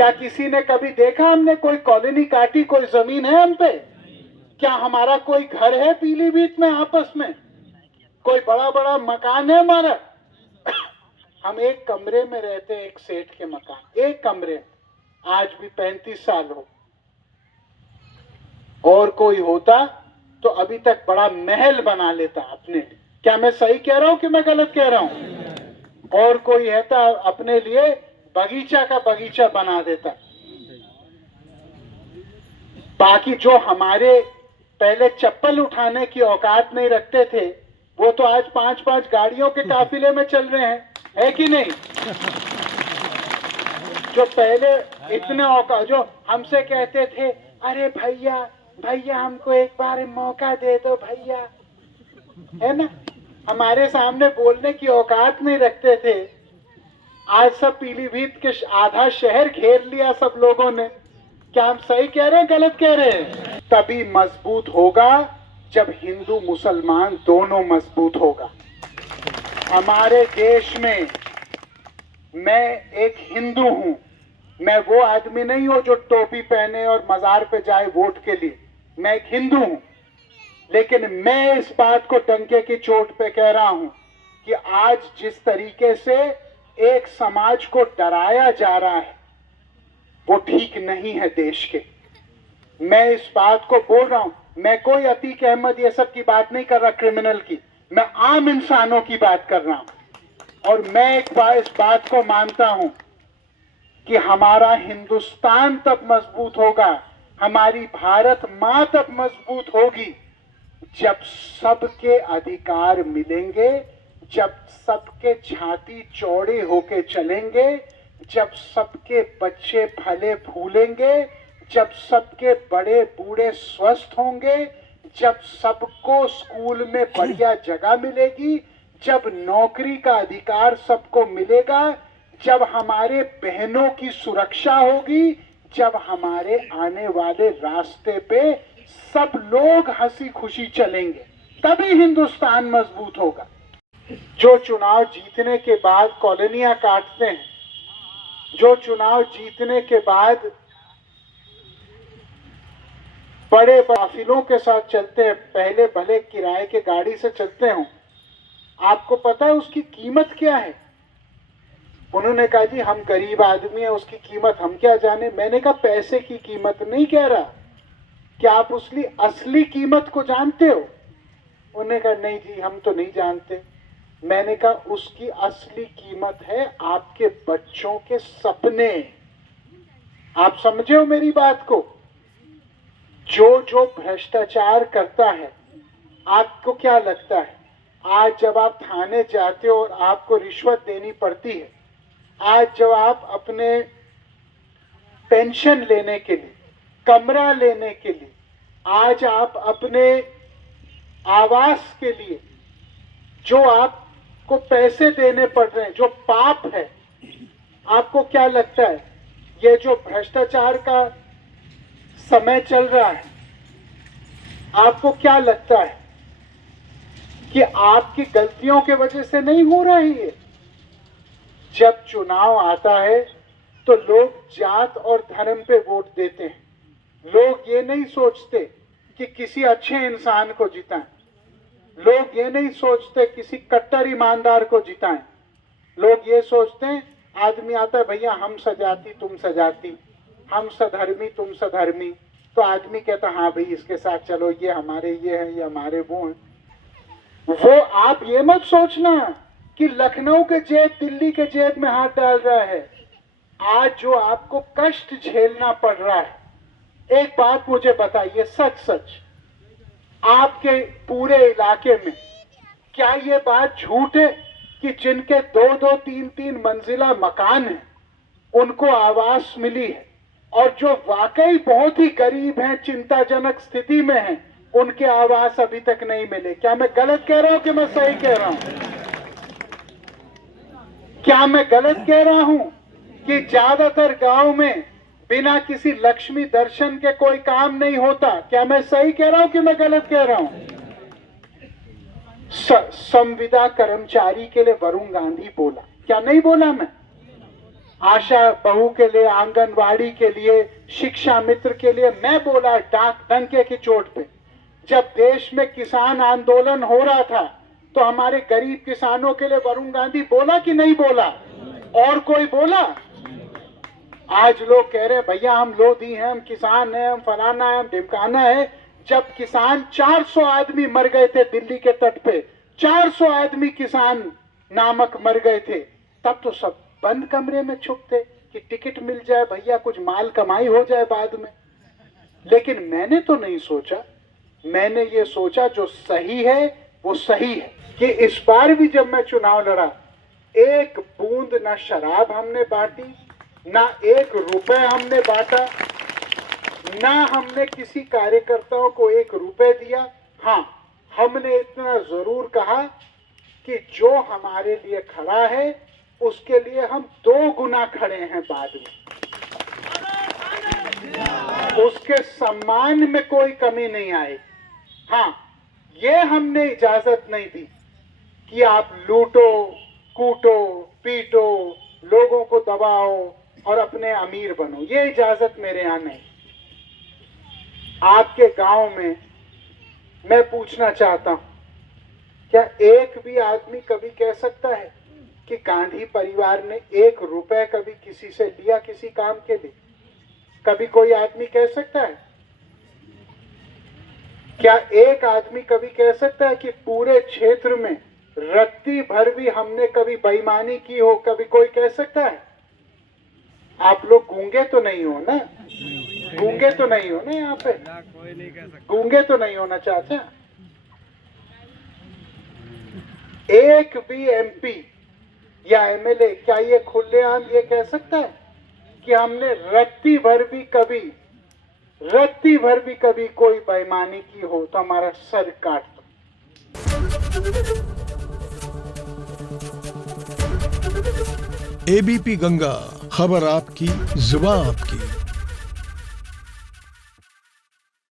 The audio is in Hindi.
क्या किसी ने कभी देखा हमने कोई कॉलोनी काटी, कोई जमीन है हम पे? क्या हमारा कोई घर है पीलीभीत में आपस में? कोई बड़ा बड़ा मकान है हमारा? हम एक कमरे में रहते हैं, एक सेठ के मकान, एक कमरे में, आज भी 35 साल हो। और कोई होता तो अभी तक बड़ा महल बना लेता अपने लिए। क्या मैं सही कह रहा हूं कि मैं गलत कह रहा हूं? और कोई है तो अपने लिए बगीचा का बगीचा बना देता। बाकी जो हमारे पहले चप्पल उठाने की औकात नहीं रखते थे, वो तो आज 5-5 गाड़ियों के काफिले में चल रहे हैं, है कि नहीं? जो पहले इतने औकात, जो हमसे कहते थे अरे भैया भैया हमको एक बार मौका दे दो भैया, है ना, हमारे सामने बोलने की औकात नहीं रखते थे। आज सब पीलीभीत के आधा शहर घेर लिया सब लोगों ने। क्या हम सही कह रहे हैं गलत कह रहे हैं? तभी मजबूत होगा जब हिंदू मुसलमान दोनों मजबूत होगा। हमारे देश में मैं एक हिंदू हूं, मैं वो आदमी नहीं हूं जो टोपी पहने और मजार पे जाए वोट के लिए। मैं एक हिंदू हूं, लेकिन मैं इस बात को डंके की चोट पे कह रहा हूं कि आज जिस तरीके से एक समाज को डराया जा रहा है वो ठीक नहीं है देश के। मैं इस बात को बोल रहा हूं, मैं कोई अतीक अहमद ये सब की बात नहीं कर रहा, क्रिमिनल की, मैं आम इंसानों की बात कर रहा हूं। और मैं एक बार इस बात को मानता हूं कि हमारा हिंदुस्तान तब मजबूत होगा, हमारी भारत मां तब मजबूत होगी जब सबके अधिकार मिलेंगे, जब सबके छाती चौड़े होके चलेंगे, जब सबके बच्चे फले फूलेंगे, जब सबके बड़े बूढ़े स्वस्थ होंगे, जब सबको स्कूल में बढ़िया जगह मिलेगी, जब नौकरी का अधिकार सबको मिलेगा, जब हमारे बहनों की सुरक्षा होगी, जब हमारे आने वाले रास्ते पे सब लोग हंसी खुशी चलेंगे, तभी हिंदुस्तान मजबूत होगा। जो चुनाव जीतने के बाद कॉलोनियां काटते हैं, जो चुनाव जीतने के बाद बड़े काफिलों के साथ चलते हैं, पहले भले किराए के गाड़ी से चलते हो, आपको पता है उसकी कीमत क्या है? उन्होंने कहा जी हम गरीब आदमी हैं, उसकी कीमत हम क्या जाने। मैंने कहा पैसे की कीमत नहीं कह रहा, क्या आप उसकी असली कीमत को जानते हो? उन्होंने कहा नहीं जी हम तो नहीं जानते। मैंने कहा उसकी असली कीमत है आपके बच्चों के सपने। आप समझे हो मेरी बात को? जो भ्रष्टाचार करता है, आपको क्या लगता है आज जब आप थाने जाते हो और आपको रिश्वत देनी पड़ती है, आज जब आप अपने पेंशन लेने के लिए, कमरा लेने के लिए, आज आप अपने आवास के लिए जो आपको पैसे देने पड़ रहे हैं, जो पाप है, आपको क्या लगता है ये जो भ्रष्टाचार का समय चल रहा है, आपको क्या लगता है कि आपकी गलतियों के वजह से नहीं हो रहा है ये? जब चुनाव आता है तो लोग जात और धर्म पे वोट देते हैं। लोग ये नहीं सोचते कि किसी अच्छे इंसान को जिताएं, लोग ये नहीं सोचते किसी कट्टर ईमानदार को जिताएं। लोग ये सोचते हैं आदमी आता है भैया हम सजाती तुम सजाती, हम सधर्मी तुम सधर्मी, तो आदमी कहता हाँ भाई इसके साथ चलो, ये हमारे ये है, ये हमारे वो हैं। वो आप ये मत सोचना कि लखनऊ के जेब दिल्ली के जेब में हाथ डाल रहा है। आज जो आपको कष्ट झेलना पड़ रहा है, एक बात मुझे बताइए सच सच, आपके पूरे इलाके में क्या ये बात झूठ है कि जिनके 2-2, 3-3 मंजिला मकान है उनको आवास मिली है, और जो वाकई बहुत ही गरीब हैं, चिंताजनक स्थिति में हैं, उनके आवास अभी तक नहीं मिले? क्या मैं गलत कह रहा हूं कि मैं सही कह रहा हूं? क्या मैं गलत कह रहा हूं कि ज्यादातर गांव में बिना किसी लक्ष्मी दर्शन के कोई काम नहीं होता? क्या मैं सही कह रहा हूं कि मैं गलत कह रहा हूं? संविदा कर्मचारी के लिए वरुण गांधी बोला, क्या नहीं बोला मैं? आशा बहू के लिए, आंगनवाड़ी के लिए, शिक्षा मित्र के लिए। मैं बोला डाक डंके की चोट पे, जब देश में किसान आंदोलन हो रहा था तो हमारे गरीब किसानों के लिए वरुण गांधी बोला कि नहीं बोला? और कोई बोला? आज लोग कह रहे हैं भैया हम लोधी हैं, हम किसान हैं, हम फलाना है, हम ढिमकाना है। जब किसान 400 आदमी मर गए थे दिल्ली के तट पे, 400 आदमी किसान नामक मर गए थे, तब तो सब बंद कमरे में छुप थे कि टिकट मिल जाए भैया, कुछ माल कमाई हो जाए बाद में। लेकिन मैंने तो नहीं सोचा, मैंने ये सोचा जो सही है वो सही है कि इस बार भी जब मैं चुनाव लड़ा, एक बूंद ना शराब हमने बांटी, ना 1 रुपए हमने बांटा, ना हमने किसी कार्यकर्ताओं को 1 रुपए दिया। हाँ, हमने इतना जरूर कहा कि जो हमारे लिए खड़ा है उसके लिए हम 2 गुना खड़े हैं बाद में। उसके सम्मान में कोई कमी नहीं आई। हाँ, ये हमने इजाजत नहीं दी कि आप लूटो, कूटो, पीटो, लोगों को दबाओ और अपने अमीर बनो। ये इजाजत मेरे यहाँ नहीं। आपके गांव में मैं पूछना चाहता हूं, क्या एक भी आदमी कभी कह सकता है कि गांधी परिवार ने 1 रुपए कभी किसी से लिया किसी काम के लिए? कभी कोई आदमी कह सकता है? क्या एक आदमी कभी कह सकता है कि पूरे क्षेत्र में रत्ती भर भी हमने कभी बेईमानी की हो? कभी कोई कह सकता है? आप लोग गूंगे तो नहीं हो ना? गूंगे तो नहीं हो ना यहाँ पे? गूंगे तो नहीं हो ना चाचा? एक भी एमपी या एमएलए क्या ये खुलेआम ये कह सकता है कि हमने रत्ती भर भी कभी कोई बेईमानी की हो तो हमारा सर काट दो? एबीपी गंगा, खबर आपकी, जुबान आपकी।